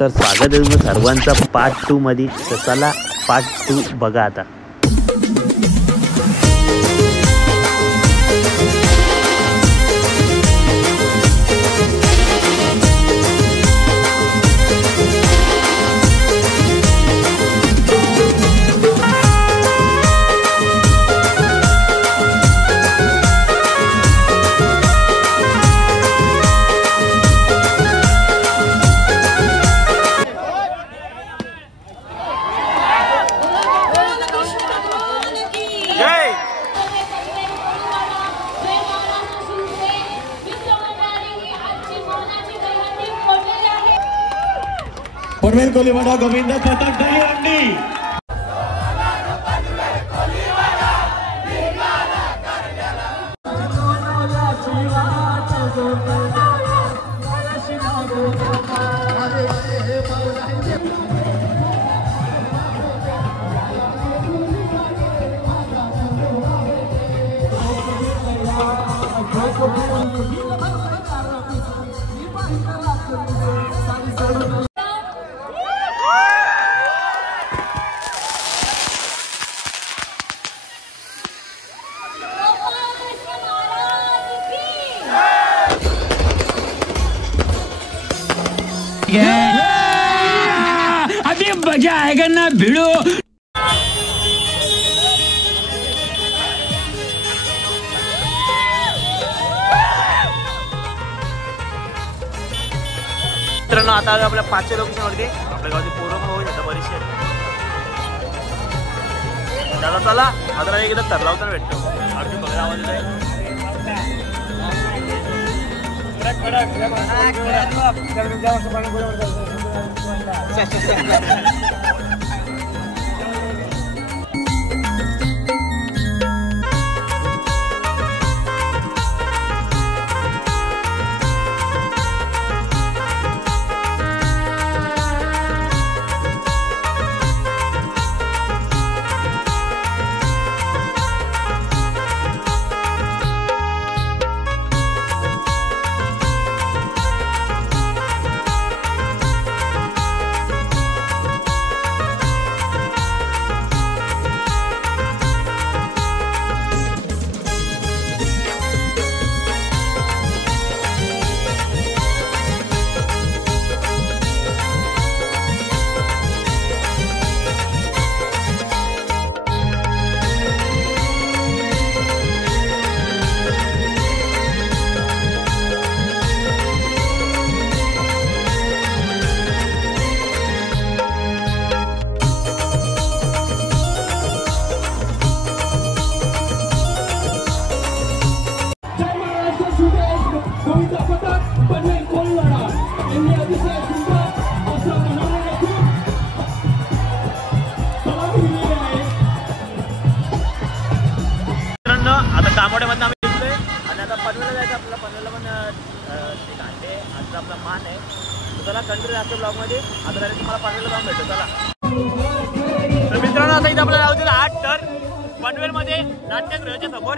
तर स्वागत आहे तुम्ही सर्वांचा पार्ट 2 मध्ये। तर चला पार्ट 2 बघा आता। पनवेल कोलीवाडा गोविंद पथक दहीहंडी। अभी मजा आएगा ना भिड़ो। मित्रांनो आता आपल्या 5च्या लोकेशनवरती आपल्या गावची पोरं पण होईल आता बरीचशी। चला चला आता एकदा तरलावताना भेटतो। अगदी बघा आवाज येतोय। आता कामोड्यामधून आम्ही निघतोय आणि आता पनवेलला जायचं आपल्याला। पनवेलला पण एक आहे आजचा आपला मान आहे। तर चला कंटिन्यू असतो ब्लॉगमध्ये। आता डायरेक्ट तुम्हाला पनवेलला जाऊन भेटतो चला। तर मित्रांनो आता इथं आपल्याला लावतील 8 तर पनवेलमध्ये नाट्यगृहाच्या समोर।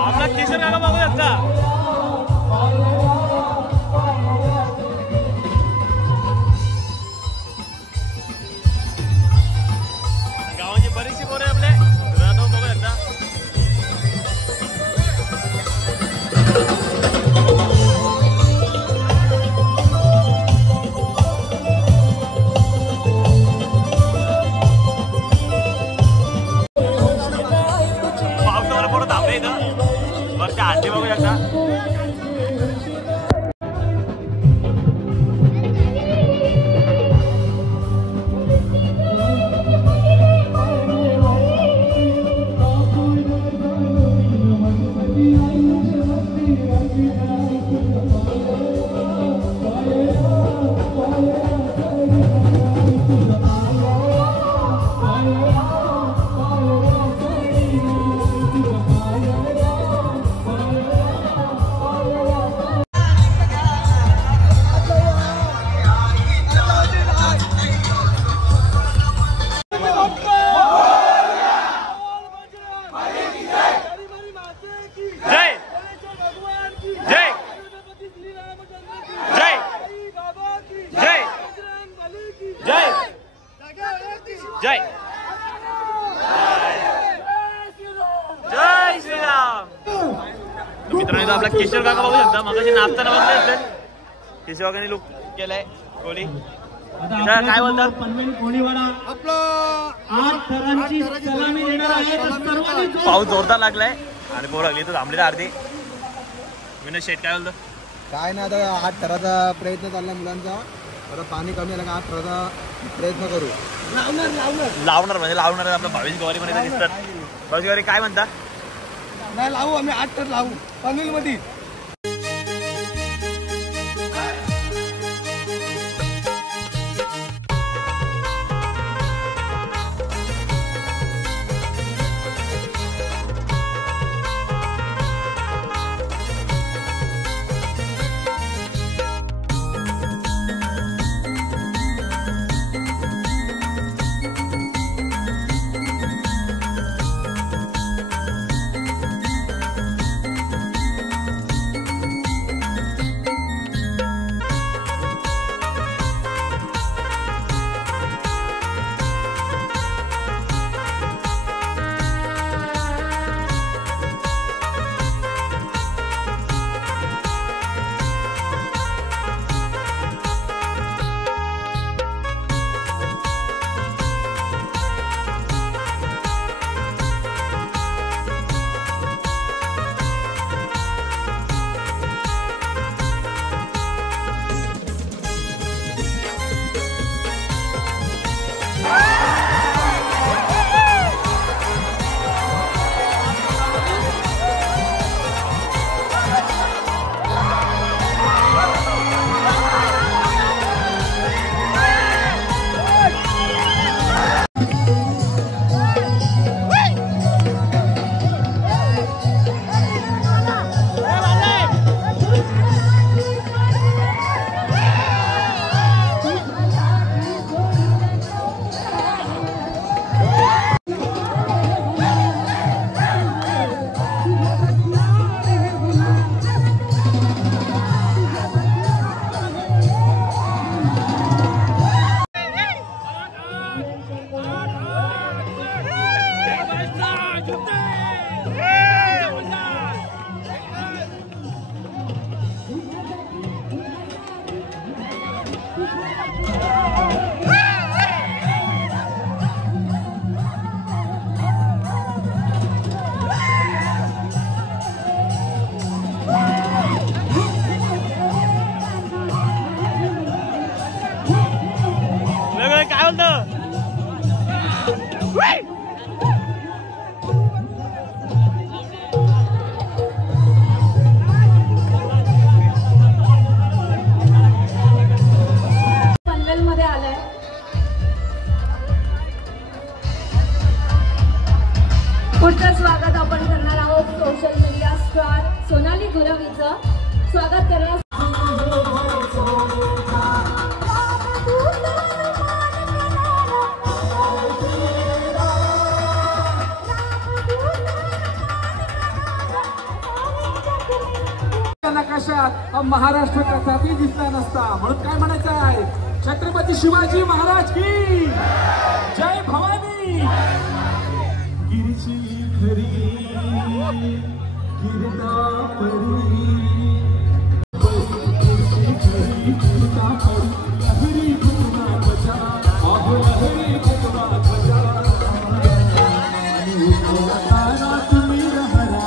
आपला किशोर काका बघू शकता। गावाची बरीचशी पोरं आपले बघू शकता। किशोर काका बघू शकता मगाशी नाचताना बघले असेल किशोर काकांनी लुक केलाय कोहली काय बोलतात पनवेल कोळीवाडा आपलं 8 थरांची सलामी देणार आहे तर सर्वांनी पाऊस जोरदार लागलाय आणि पोर लागली तर थांबली अर्धी विनोद शेट काय बोलतो काय ना आता 8 थराचा प्रयत्न चालला मुलांचा आता पाणी कमी आलं का 8 थराचा प्रयत्न करू लावणार म्हणजे लावणार आपलं भावेश गवारी मध्ये दिसतात भावेश गवारी काय म्हणता नाही लावू आम्ही 8 थर लावू पनवेल मध्ये पुढचं स्वागत आपण करणार आहोत सोशल मीडिया स्टार सोनाली गुरवीचं स्वागत करण्यास नकाशा महाराष्ट्र कसाही दिसला नसता म्हणून काय म्हणायचं आहे छत्रपती शिवाजी महाराज की जय भवानी गिरची खरी गिरता परी गिरता परी लहरी घुमा बजा अब लहरी घुमा बजा तारा तुम्ही रहरा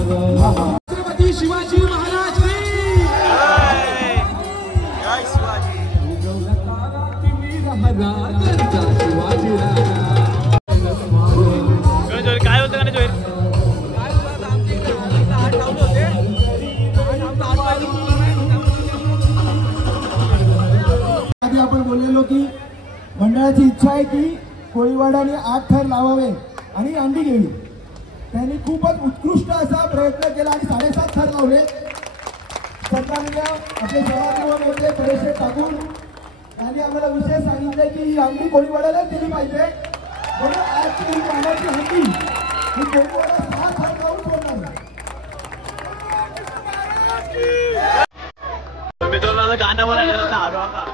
छत्रपती शिवाजी महाराज काय होतं का नाही जोईर कोळीवाड्याची इच्छा आहे की कोळीवाड्याने 8 थर लावावे आणि अंडी घ्यावी. त्यांनी खूपच उत्कृष्ट असा प्रयत्न केला आणि 7.5 थर लावले. सन्माननीय आपले सभागृह होते थोडेसे टाकून आणि आम्हाला विषय सांगितले की ही अंडी कोळीवाड्याला दिली पाहिजे. म्हणून आजची ही पाण्याची हंडी ही कोळीवाडा 6 थर लावून सोडणार. गाणं म्हणायला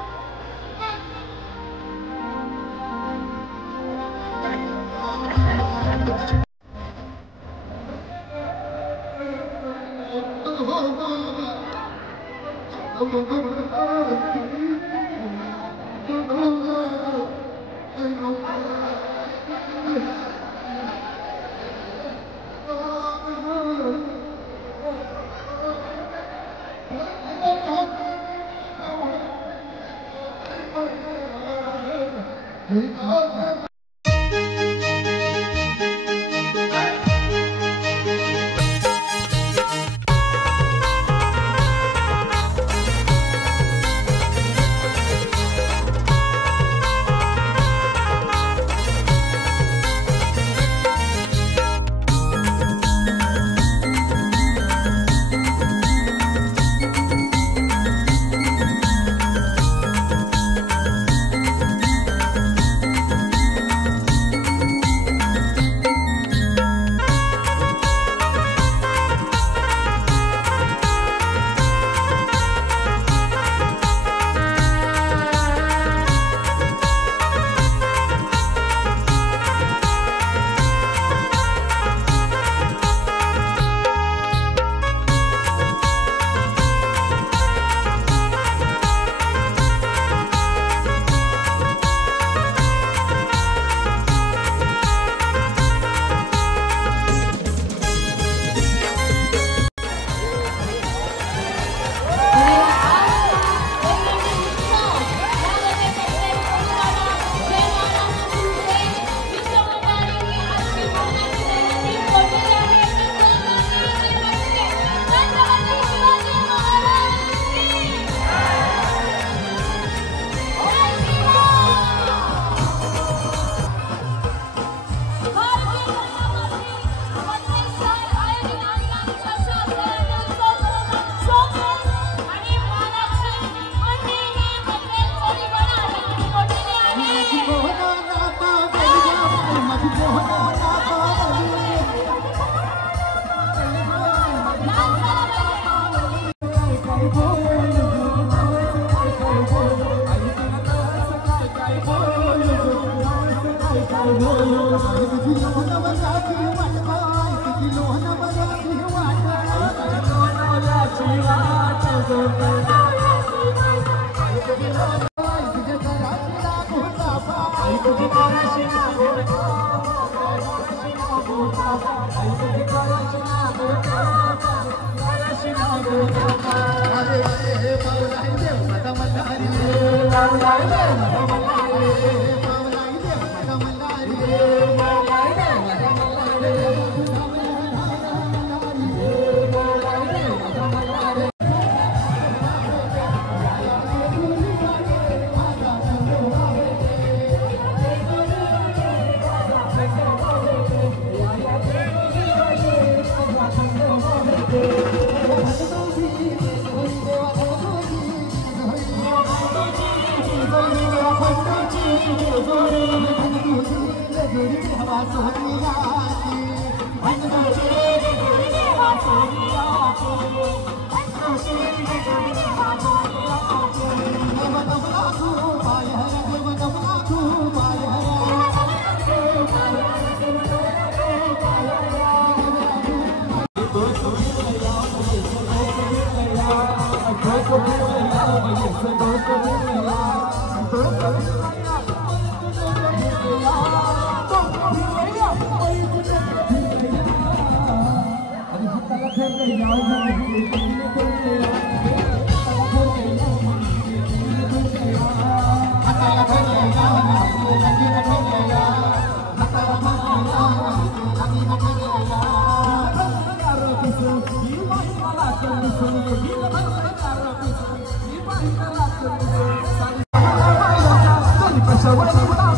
So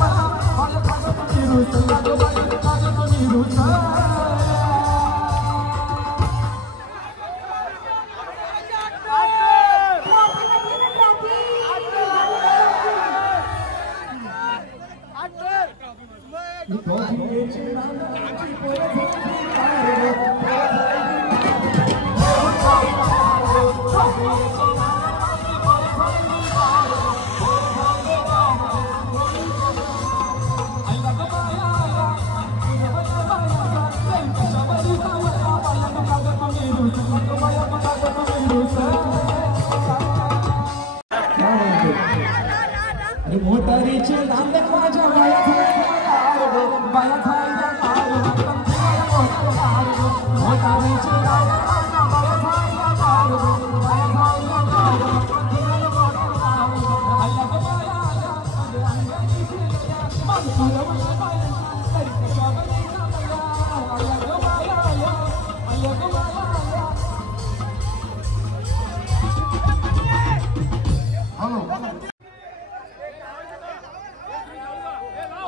मोटारीचे नांद माझ्या बाया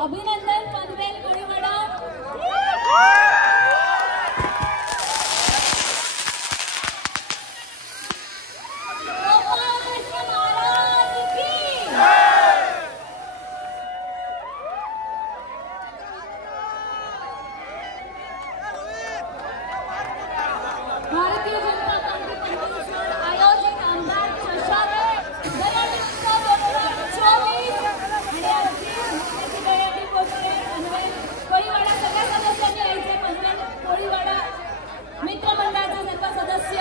अभिनंदन पनवेल कोळीवाडा. भारतीय जनता पार्टी पनवेल आयोजित आमदार चषक दयानिधी 2024 आणि पनवेल कोळीवाडा सगळ्या सदस्यांनी यायचे. पनवेल कोळीवाडा मित्रमंडळाचे सर्व सदस्य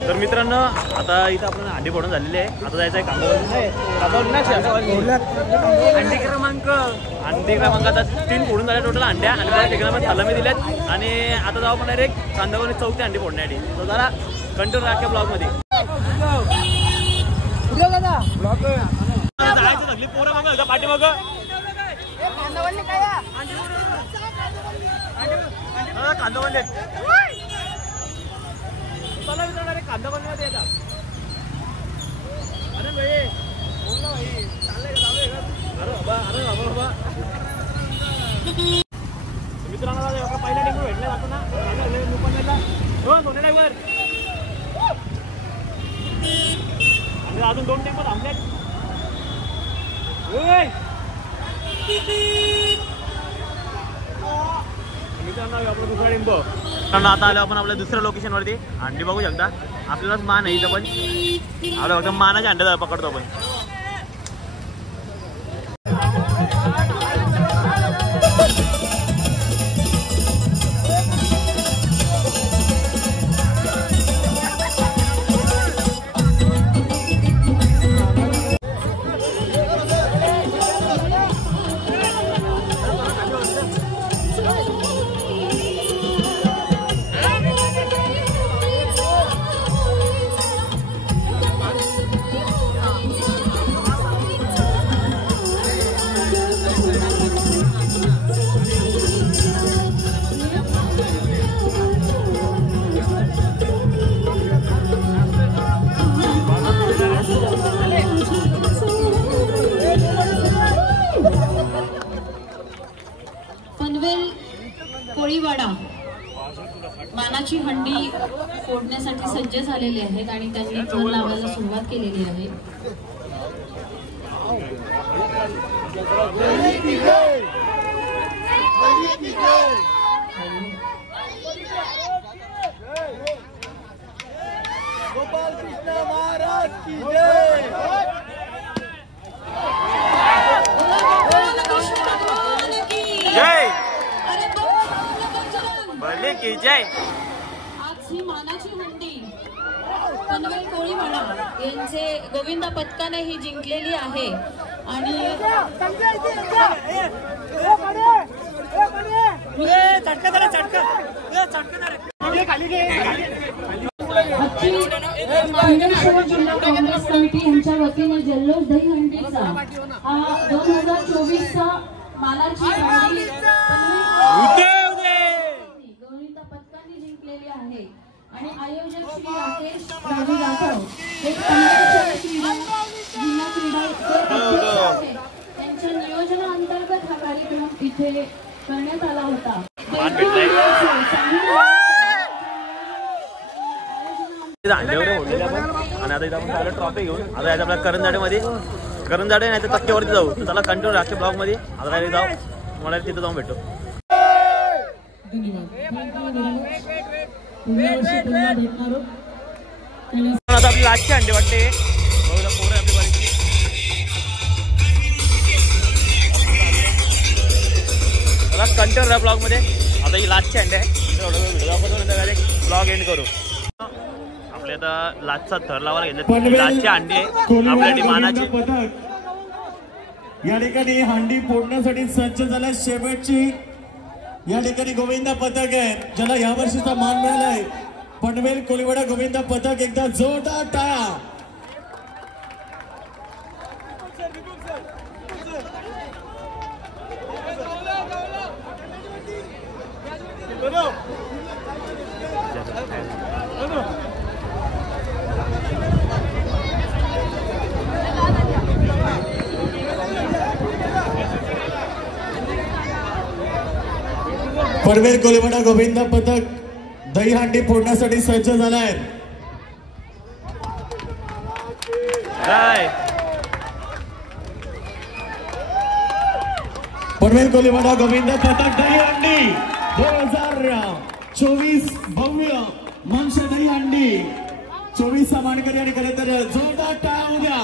तर मित्रांनो आता इथं आपण अंडी फोडून झालेली आहे. आता जायचं आहे अंडी क्रमांक आता 3 फोडून झाल्या टोटल अंड्या आणि परत एकामध्ये सलामी दिल्यात आणि आता जाऊ आपण डायरेक्ट कांदावणी 4थी अंडी फोडण्यासाठी. तर जरा कंटिन्यू राख्या ब्लॉगमध्ये जायचं सगळी पोरं मग पाठी मग कांदावणी चला मित्रांनो कांदा बनवण्यात येतात. अरे भाई बोल ना भाई चाललंय का चालू आहे का? अरे बाबा मित्रांनो पहिला टेम्पो भेटला जातो ना मुपनला हो सोने ड्रायव्हर आणि अजून 2 टेम्पो थांबलेत. मित्रांनो आपला दुसरा टेम्पो. आता आलो आपण आपल्या दुसऱ्या लोकेशनवरती. अंडी बघू शकता आपल्यालाच मान आहे इथं पण. आता फक्त मानाच्या अंड्या पकडतो आपण. पनवेल कोळीवाडा मानाची हंडी फोडण्यासाठी सज्ज झालेले आहेत आणि त्यांनी थर लावायला सुरुवात केलेली आहे. गोपाल कृष्ण महाराज की जय. जय भले की जय. आज ही मानाची हंडी पनवेल कोळीवाडा यांचे गोविंदा पथकाने ही जिंकलेली आहे. आणि हिंगणेश्वर जिल्हा काँग्रेस कमिटी यांच्या वतीने जल्लोष दहीहंडीचा हा 2024चा मानाची हंडी गौरीता पथकांनी जिंकलेली आहे आणि आयोजक श्री राकेश राजू जाधव हे जिल्हा क्रीडा आहेत. त्यांच्या नियोजनाअंतर्गत हा कार्यक्रम इथे करण्यात आला होता. आणि आता इथं आपण चालू ट्रॉफी घेऊन आता याच्या आपल्या करंजाडे नाही तर टक्केवरती जाऊ. तर त्याला कंटिन्यू राखे ब्लॉग मध्ये आता काय जाऊ मला तिथं जाऊन भेटतो. आता आपली लाटची अंडी वाटते पोरं आपली बरी कंटिन्यू राहा ब्लॉग मध्ये. आता ही लाटची अंडी आहे व्हिडिओ दाखवतो ब्लॉग एंड करू. आपल्या आता लाचचा थर लावायला घेतलं लाचची अंडी आहे आपल्या मानाची. या ठिकाणी हांडी फोडण्यासाठी सज्ज झाल्या शेवटची या ठिकाणी गोविंदा पथक आहे ज्याला या वर्षीचा मान मिळालाय. पनवेल कोळीवाडा गोविंदा पथक एकदा जोरदार टाळ्या. पनवेल कोळीवाडा गोविंदा पथक दहीहंडी फोडण्यासाठी सज्ज झालाय. पनवेल कोळीवाडा गोविंदा पथक दहीहंडी 2024 भव्य मनसे दहीहंडी 24 मानकरी आणि खरे तर जोरदार टाळ्या उद्या.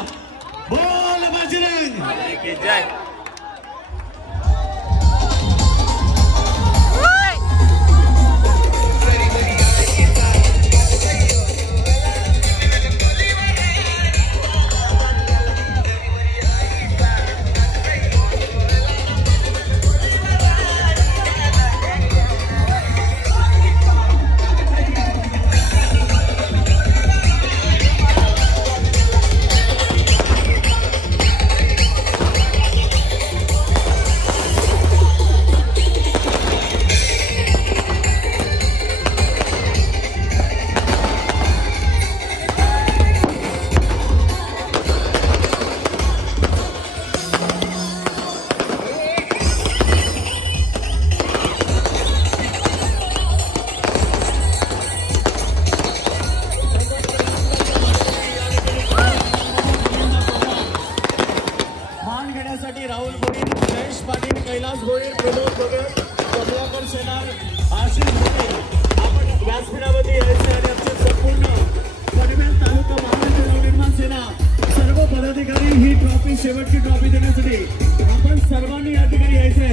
बोल बजरंग जय. राहुल गोविंद, जयेश पाटील, कैलास गोयल, प्रमोद भगत, कमलाकर सेनार, आशिष भोये आपण व्यासपीठावरती यायचे आणि आमचे संपूर्ण पनवेल तालुका महाराष्ट्र नवनिर्माण सेना सर्व पदाधिकारी ही ट्रॉफी शेवटची ट्रॉफी देण्यासाठी आपण सर्वांनी या ठिकाणी यायचे.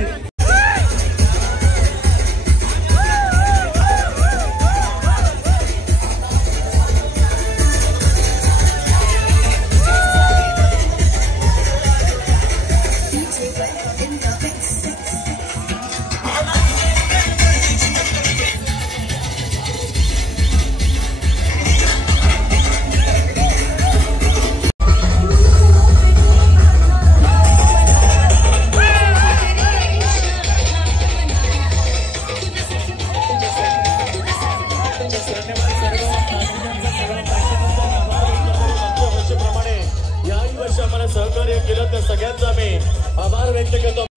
सहकार्य केलं त्या सगळ्यांचा मी आभार व्यक्त करतो.